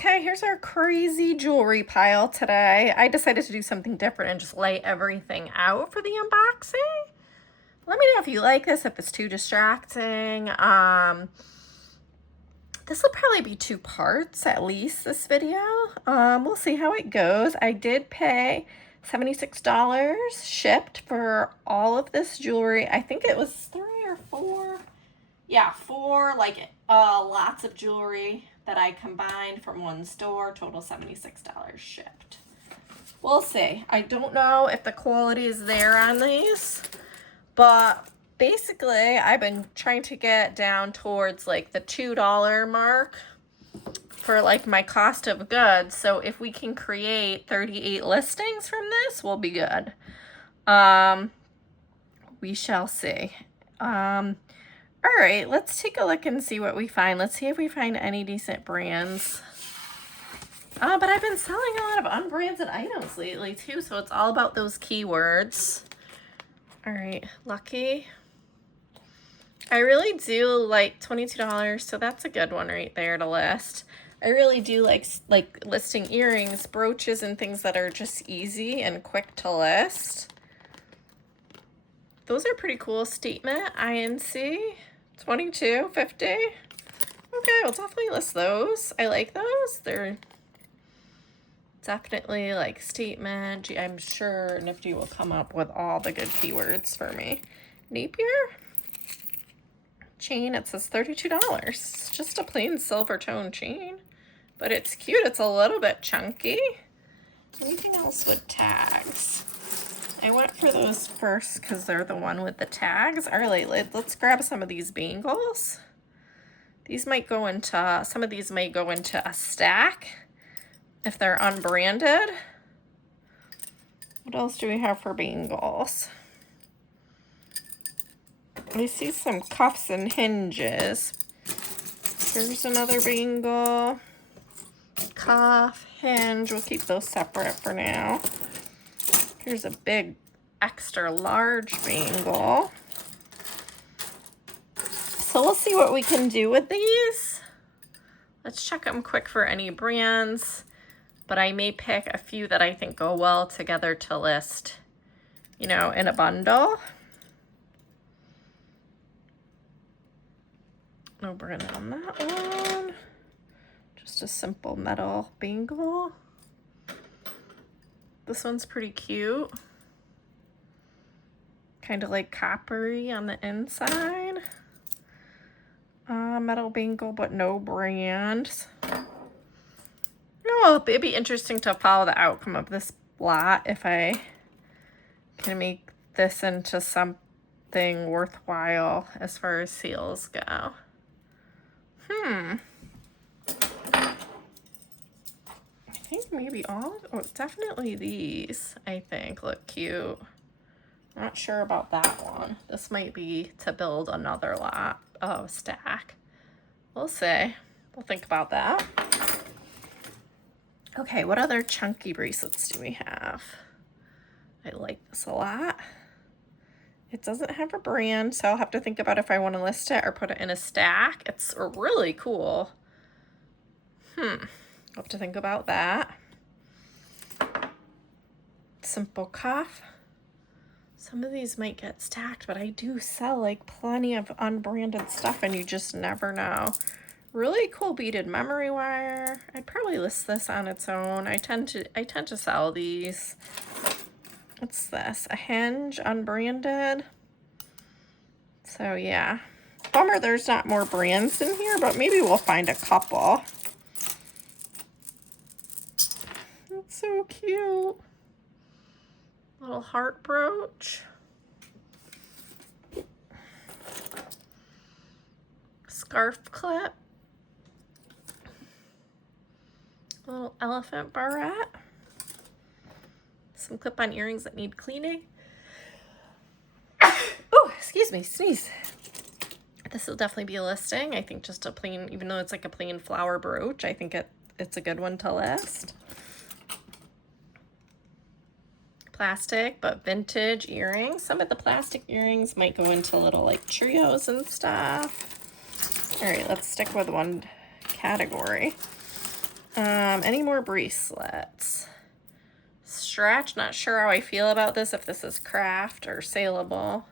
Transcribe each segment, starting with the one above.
Okay, here's our crazy jewelry pile today. I decided to do something different and just lay everything out for the unboxing. Let me know if you like this, if it's too distracting. This will probably be 2 parts at least, this video. We'll see how it goes. I did pay $76 shipped for all of this jewelry. I think it was 3 or 4. Yeah, 4 lots of jewelry that I combined from one store, total $76 shipped. We'll see. I don't know if the quality is there on these, but basically I've been trying to get down towards like the $2 mark for like my cost of goods. So if we can create 38 listings from this, we'll be good. We shall see. All right, let's take a look and see what we find. Let's see if we find any decent brands. But I've been selling a lot of unbranded items lately too, so it's all about those keywords. All right, Lucky. I really do like $22, so that's a good one right there to list. I really do like listing earrings, brooches, and things that are just easy and quick to list. Those are pretty cool. Statement, INC. $22.50. Okay, we'll definitely list those. I like those. They're definitely like statement. I'm sure Nifty will come up with all the good keywords for me. Napier chain. It says $32. Just a plain silver tone chain, but it's cute. It's a little bit chunky. Anything else with tags? I went for those first because they're the one with the tags. All right, let's grab some of these bangles. These might go into, some of these might go into a stack if they're unbranded. What else do we have for bangles? I see some cuffs and hinges. Here's another bangle. Cuff, hinge. We'll keep those separate for now. Here's a big extra large bangle. So we'll see what we can do with these. Let's check them quick for any brands, but I may pick a few that I think go well together to list, you know, in a bundle. No brand on that one. Just a simple metal bangle. This one's pretty cute. Kind of like coppery on the inside. Metal bangle, but no brand. Oh, it'd be interesting to follow the outcome of this lot if I can make this into something worthwhile as far as sales go. I think maybe all, oh, definitely these, I think, look cute. Not sure about that one. This might be to build another lot of stack. We'll see. We'll think about that. Okay, what other chunky bracelets do we have? I like this a lot. It doesn't have a brand, so I'll have to think about if I want to list it or put it in a stack. It's really cool. I'll have to think about that. Simple cuff. Some of these might get stacked, but I do sell like plenty of unbranded stuff and you just never know. Really cool beaded memory wire. I'd probably list this on its own. I tend to sell these. What's this? A hinge, unbranded. So yeah. Bummer there's not more brands in here, but maybe we'll find a couple. That's so cute. Little heart brooch. Scarf clip. Little elephant barrette. Some clip-on earrings that need cleaning. Oh, excuse me, sneeze. This will definitely be a listing. I think just a plain, even though it's like a plain flower brooch, I think it's a good one to list. Plastic, but vintage earrings. Some of the plastic earrings might go into little like trios and stuff. All right, let's stick with one category. Any more bracelets? Stretch, not sure how I feel about this, if this is craft or saleable.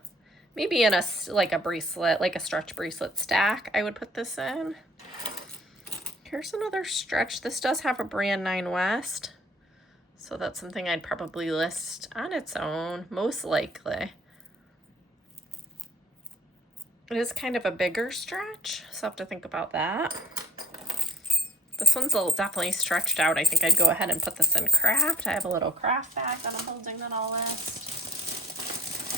Maybe in like a bracelet, like a stretch bracelet stack, I would put this in. Here's another stretch. This does have a brand 9 West. So that's something I'd probably list on its own, most likely. It is kind of a bigger stretch, so I have to think about that. This one's definitely stretched out. I think I'd go ahead and put this in craft. I have a little craft bag that I'm holding that I'll list.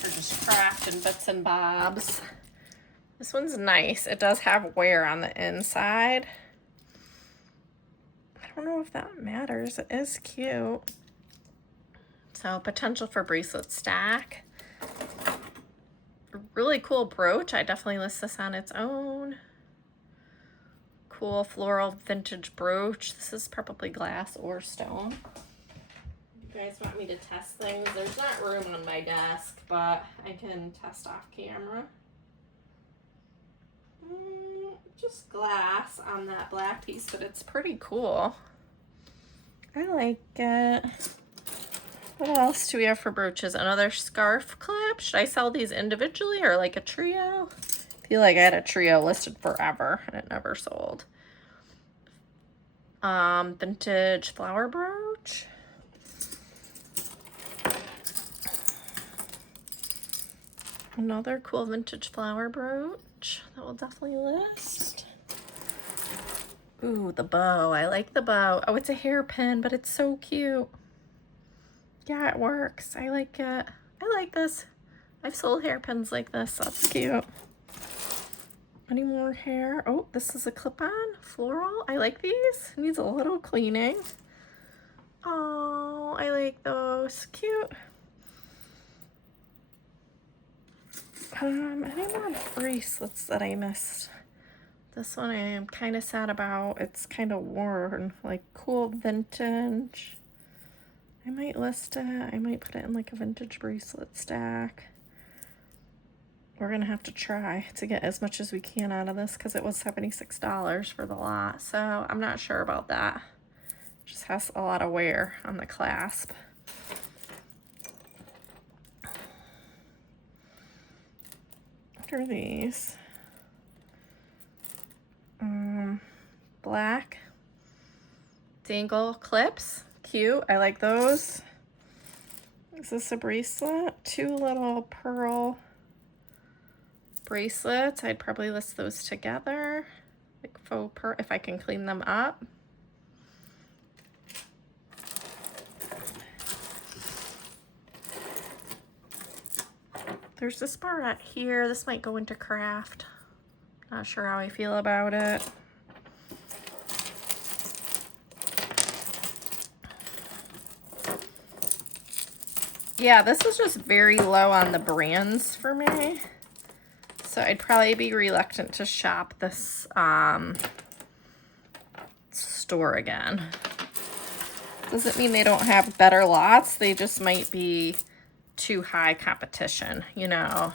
For just craft and bits and bobs. This one's nice. It does have wear on the inside. I don't know if that matters. It is cute. So potential for bracelet stack. A really cool brooch. I definitely list this on its own. Cool floral vintage brooch. This is probably glass or stone. You guys want me to test things? There's not room on my desk, but I can test off camera. Just glass on that black piece, but it's pretty cool. I like it. What else do we have for brooches? Another scarf clip. Should I sell these individually or like a trio? I feel like I had a trio listed forever and it never sold. Vintage flower brooch. Another cool vintage flower brooch that we'll definitely list. Ooh, the bow. I like the bow. Oh, it's a hairpin, but it's so cute. Yeah, it works. I like it. I like this. I've sold hairpins like this. That's cute. Any more hair? Oh, this is a clip-on floral. I like these. It needs a little cleaning. Oh, I like those. Cute. Any more bracelets that I missed? This one I am kind of sad about. It's kind of worn. Like cool vintage. I might list it. I might put it in like a vintage bracelet stack. We're going to have to try to get as much as we can out of this because it was $76 for the lot. So I'm not sure about that. It just has a lot of wear on the clasp. What are these? Black dangle clips. Cute. I like those. Is this a bracelet? 2 little pearl bracelets. I'd probably list those together. Like faux pearl, if I can clean them up. There's this barrette here. This might go into craft. Not sure how I feel about it. Yeah, this is just very low on the brands for me. So I'd probably be reluctant to shop this store again. Doesn't mean they don't have better lots. They just might be too high competition, you know.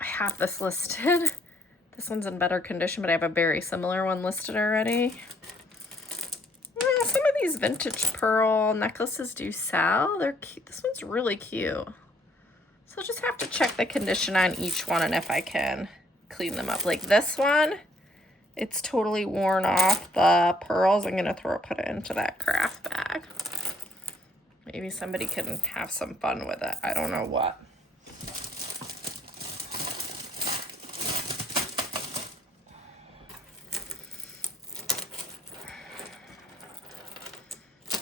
I have this listed. This one's in better condition, but I have a very similar one listed already. Some of these vintage pearl necklaces do sell. They're cute. This one's really cute. So I'll just have to check the condition on each one and if I can clean them up. Like this one, it's totally worn off the pearls. I'm going to put it into that craft bag. Maybe somebody can have some fun with it. I don't know what.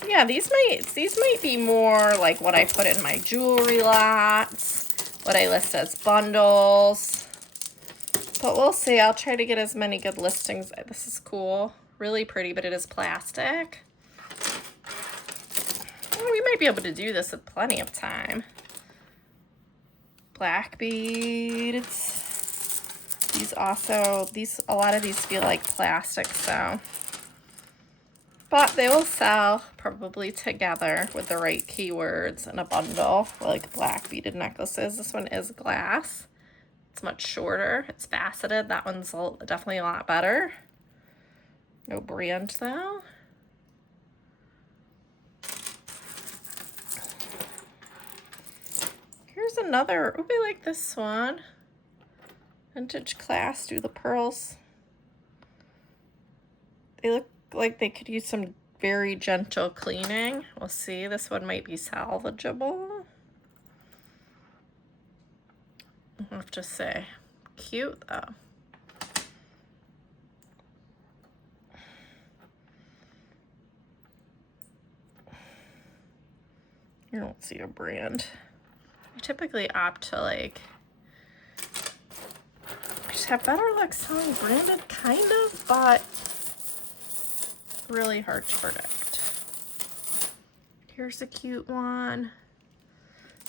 Yeah, these might be more like what I put in my jewelry lots, what I list as bundles. But we'll see. I'll try to get as many good listings. This is cool. Really pretty, but it is plastic. Well, we might be able to do this with plenty of time. Black beads. A lot of these feel like plastic, so. But they will sell probably together with the right keywords in a bundle, like black beaded necklaces. This one is glass. It's much shorter. It's faceted. That one's definitely a lot better. No brand though. Here's another. Oh, I like this one. Vintage Clasp. Do the pearls. They look like they could use some very gentle cleaning. We'll see. This one might be salvageable. I'll have to say. Cute though. You don't see a brand. I typically opt to like, I just have better luck selling branded kind of, but really hard to predict. Here's a cute one.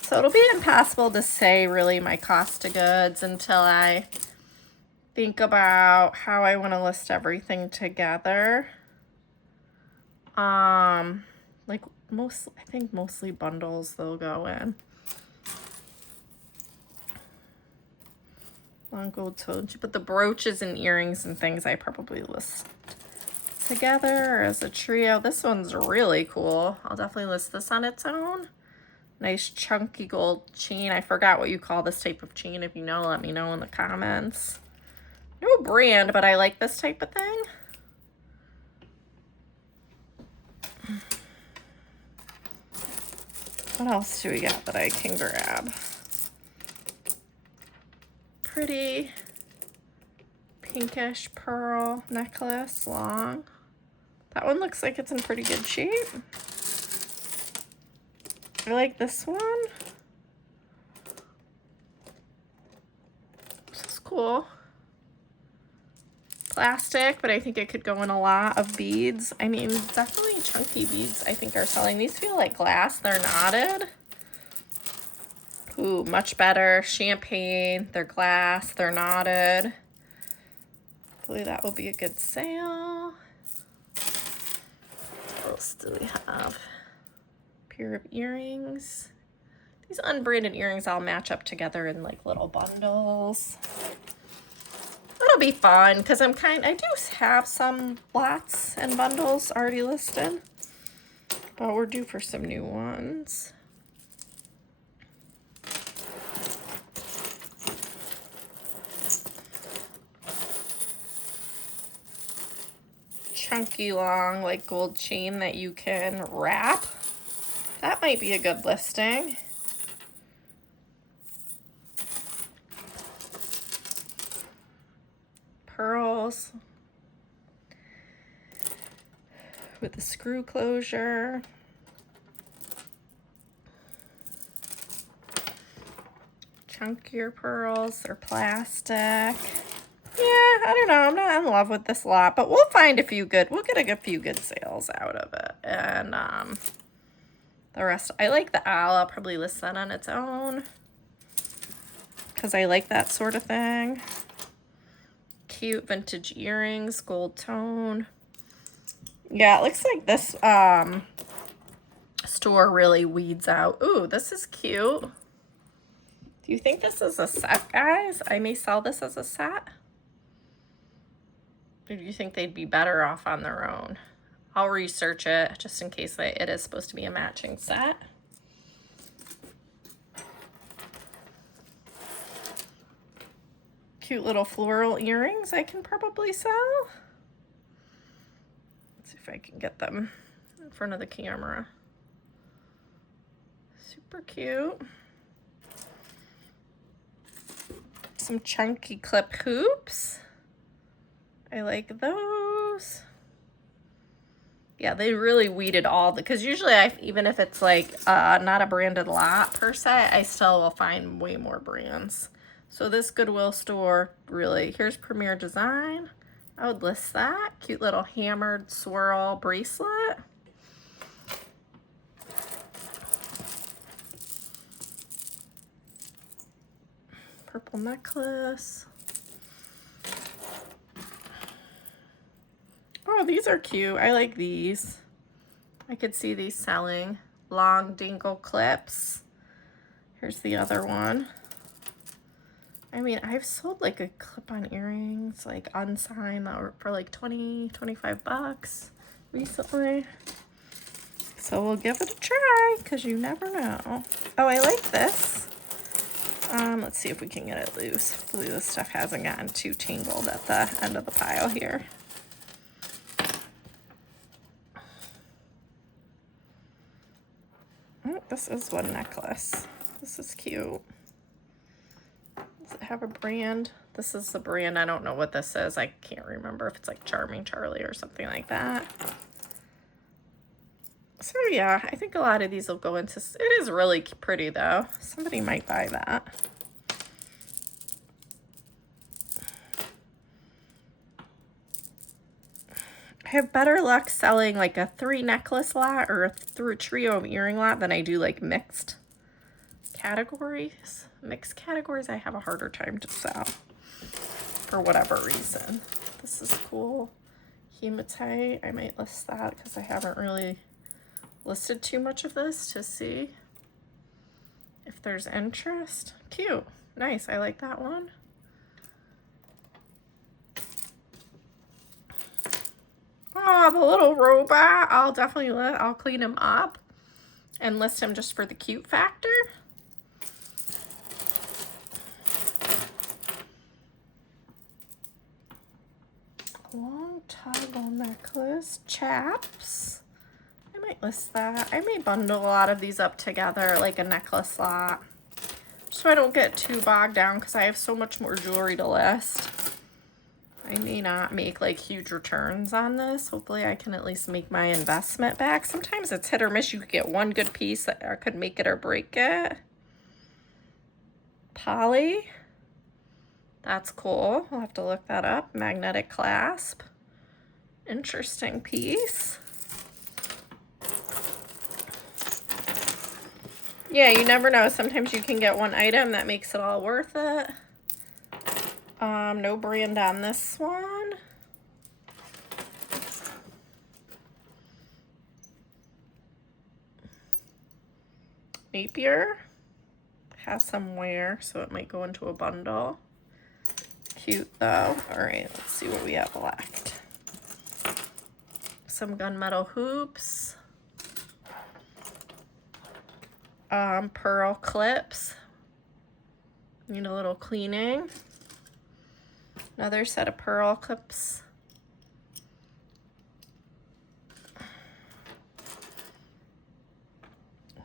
So it'll be impossible to say really my cost of goods until I think about how I want to list everything together. Like I think mostly bundles they'll go in. Long gold toed, but the brooches and earrings and things I probably list together as a trio. This one's really cool. I'll definitely list this on its own. Nice chunky gold chain. I forgot what you call this type of chain. If you know, let me know in the comments. No brand, but I like this type of thing. What else do we got that I can grab? Pretty pinkish pearl necklace, long. That one looks like it's in pretty good shape. I like this one. This is cool. Plastic, but I think it could go in a lot of beads. I mean, definitely chunky beads I think are selling. These feel like glass. They're knotted. Ooh, much better. Champagne. They're glass. They're knotted. Hopefully that will be a good sale. What else do we have? Pair of earrings. These unbranded earrings I'll match up together in like little bundles. That'll be fun because I do have some lots and bundles already listed, but we're due for some new ones. Chunky long like gold chain that you can wrap. That might be a good listing. Pearls with the screw closure. Chunkier pearls or plastic. Yeah, I don't know. I'm not in love with this lot, but we'll find a few good. We'll get a few good sales out of it. And the rest, I like the owl. I'll probably list that on its own because I like that sort of thing. Cute vintage earrings, gold tone. Yeah, it looks like this store really weeds out. Ooh, this is cute. Do you think this is a set, guys? I may sell this as a set. Or do you think they'd be better off on their own? I'll research it just in case it is supposed to be a matching set. Cute little floral earrings I can probably sell. Let's see if I can get them in front of the camera. Super cute. Some chunky clip hoops. I like those. Yeah, they really weeded all because usually even if it's like not a branded lot per se, I still will find way more brands. So this Goodwill store, really, here's Premier Design. I would list that. Cute little hammered swirl bracelet. Purple necklace. Oh, these are cute. I like these. I could see these selling. Long dingle clips. Here's the other one. I mean, I've sold like a clip-on earrings, like unsigned, for like 20, 25 bucks recently. So we'll give it a try, because you never know. Oh, I like this. Let's see if we can get it loose. Hopefully this stuff hasn't gotten too tangled at the end of the pile here. Oh, this is one necklace. This is cute. Does it have a brand? This is the brand. I don't know what this is. I can't remember if it's like Charming Charlie or something like that. So yeah, I think a lot of these will go into, it is really pretty though. Somebody might buy that. I have better luck selling like a 3 necklace lot or a trio of earring lot than I do like mixed categories. Mixed categories I have a harder time to sell for whatever reason. This is cool. Hematite, I might list that because I haven't really listed too much of this to see if there's interest. Cute. Nice. I like that one. Oh, the little robot. I'll definitely I'll clean him up and list him just for the cute factor. Long toggle necklace. Chaps. I might list that. I may bundle a lot of these up together like a necklace lot, so I don't get too bogged down because I have so much more jewelry to list. I may not make like huge returns on this. Hopefully I can at least make my investment back. Sometimes it's hit or miss. You could get one good piece that could make it or break it. Poly. That's cool. I'll have to look that up. Magnetic clasp. Interesting piece. Yeah, you never know. Sometimes you can get one item that makes it all worth it. No brand on this one. Napier has some wear, so it might go into a bundle. Cute though. All right, let's see what we have left. Some gunmetal hoops. Pearl clips. Need a little cleaning. Another set of pearl clips.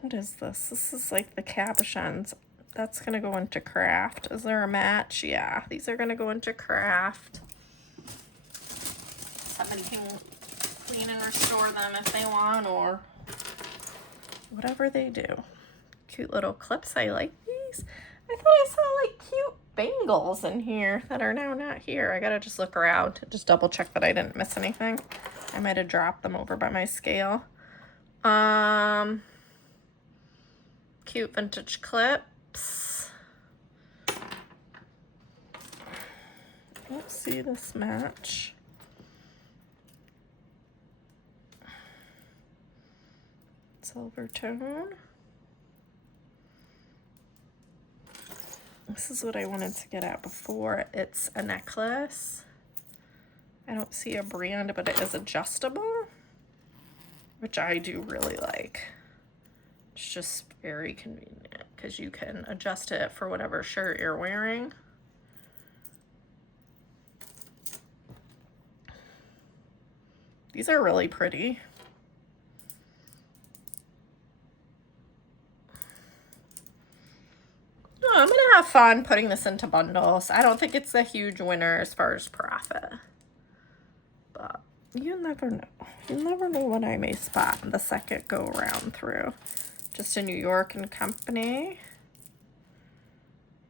What is this? This is like the cabochons. That's gonna go into craft. Is there a match? Yeah, these are gonna go into craft. Somebody can clean and restore them if they want, or whatever they do. Cute little clips. I like these. I thought I saw like cute bangles in here that are now not here. I gotta just look around to just double check that I didn't miss anything. I might have dropped them over by my scale. Cute vintage clips. Let's see this match. Silver tone. This is what I wanted to get at before. It's a necklace. I don't see a brand, but it is adjustable, which I do really like. It's just very convenient because you can adjust it for whatever shirt you're wearing. These are really pretty. I'm gonna have fun putting this into bundles. I don't think it's a huge winner as far as profit, but you never know. You never know what I may spot the second go around through. Just a New York and Company.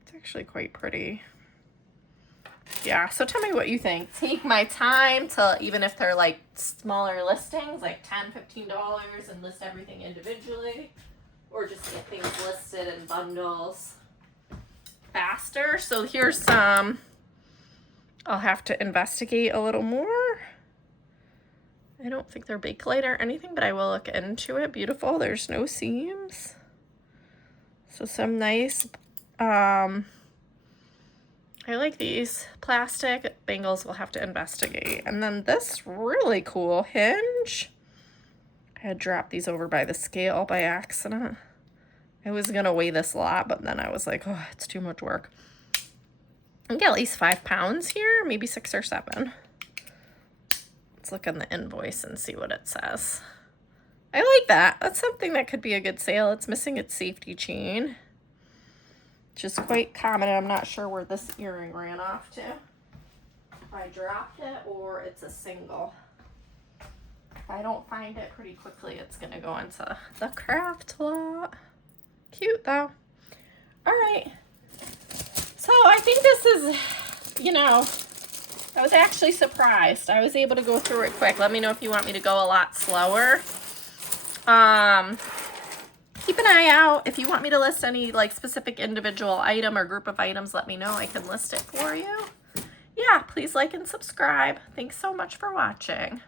It's actually quite pretty. Yeah, so tell me what you think. Take my time to, even if they're like smaller listings, like $10, $15, and list everything individually, or just get things listed in bundles faster. So here's some. I'll have to investigate a little more. I don't think they're bakelite or anything, but I will look into it. Beautiful. There's no seams. So some nice I like these. Plastic bangles, we'll have to investigate. And then this really cool hinge. I had dropped these over by the scale by accident. I was gonna weigh this a lot, but then I was like, oh, it's too much work. I think at least 5 pounds here, maybe 6 or 7. Let's look on the invoice and see what it says. I like that. That's something that could be a good sale. It's missing its safety chain, which is quite common. I'm not sure where this earring ran off to. If I dropped it or it's a single. If I don't find it pretty quickly, it's gonna go into the craft lot. Cute though. All right. So I think this is, you know, I was actually surprised. I was able to go through it quick. Let me know if you want me to go a lot slower. Keep an eye out. If you want me to list any like specific individual item or group of items, let me know. I can list it for you. Yeah, please like and subscribe. Thanks so much for watching.